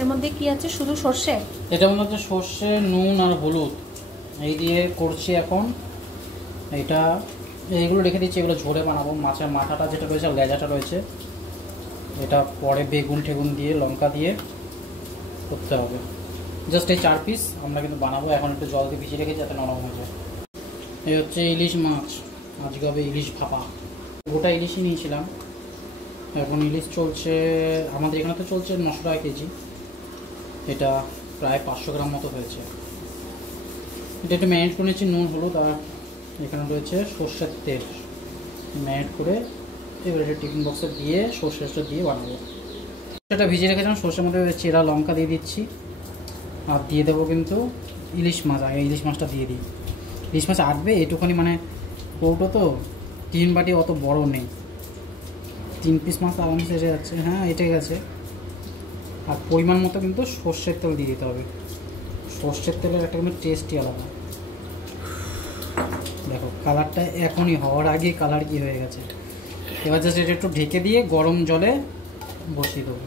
এর মধ্যে কি আছে? শুধু সর্ষে? এটার মধ্যে হচ্ছে সর্ষে, নুন আর হলুদ এই দিয়ে করছি এখন। এটা এইগুলো রেখে দিচ্ছি, এগুলো ঝোলে বানাবো। মাছের মাথাটা যেটা রয়েছে, লেজাটা রয়েছে, এটা পরে বেগুন ঠেগুন দিয়ে লঙ্কা দিয়ে করতে হবে। জাস্ট এই 4 পিস আমরা কিন্তু বানাবো। এখন একটু জল দিয়ে ভিজিয়ে রেখেছি যাতে নরম হয়ে যায়। এই হচ্ছে ইলিশ মাছ, আজকে হবে ইলিশ ভাপা। গোটা ইলিশই নিয়েছিলাম। এখন ইলিশ চলছে আমাদের এখানে, তো চলছে 900 টাকা কেজি। এটা প্রায় 500 গ্রাম মতো হয়েছে। এটা একটু ম্যারিনেট করে নিচ্ছি, নুন হলুদ আর এখানে রয়েছে সর্ষের তেল। ম্যারিনেট করে এবার এটা টিফিন বক্সে দিয়ে সর্ষেটা দিয়ে বানাবো। সেটা ভিজিয়ে রেখেছিলাম, সর্ষের মধ্যে চেরা লঙ্কা দিয়ে দিচ্ছি। আর দিয়ে দেবো কিন্তু ইলিশ মাছ। আগে ইলিশ মাছটা দিয়ে দিই। ইলিশ মাছ আটবে এটুখানি, মানে কৌটো তো 3 বাটি, অত বড় নেই। 3 পিস মাছ আরামসে এসে যাচ্ছে। হ্যাঁ, এটাই গেছে। আর পরিমাণ মতো কিন্তু সর্ষের তেল দিয়ে দিতে হবে। সর্ষের তেলের একটা কিন্তু টেস্টই আলাদা। দেখো কালারটা এখনই হওয়ার আগে কালার কি হয়ে গেছে। এবার জাস্ট এটা একটু ঢেকে দিয়ে গরম জলে বসিয়ে দেবো।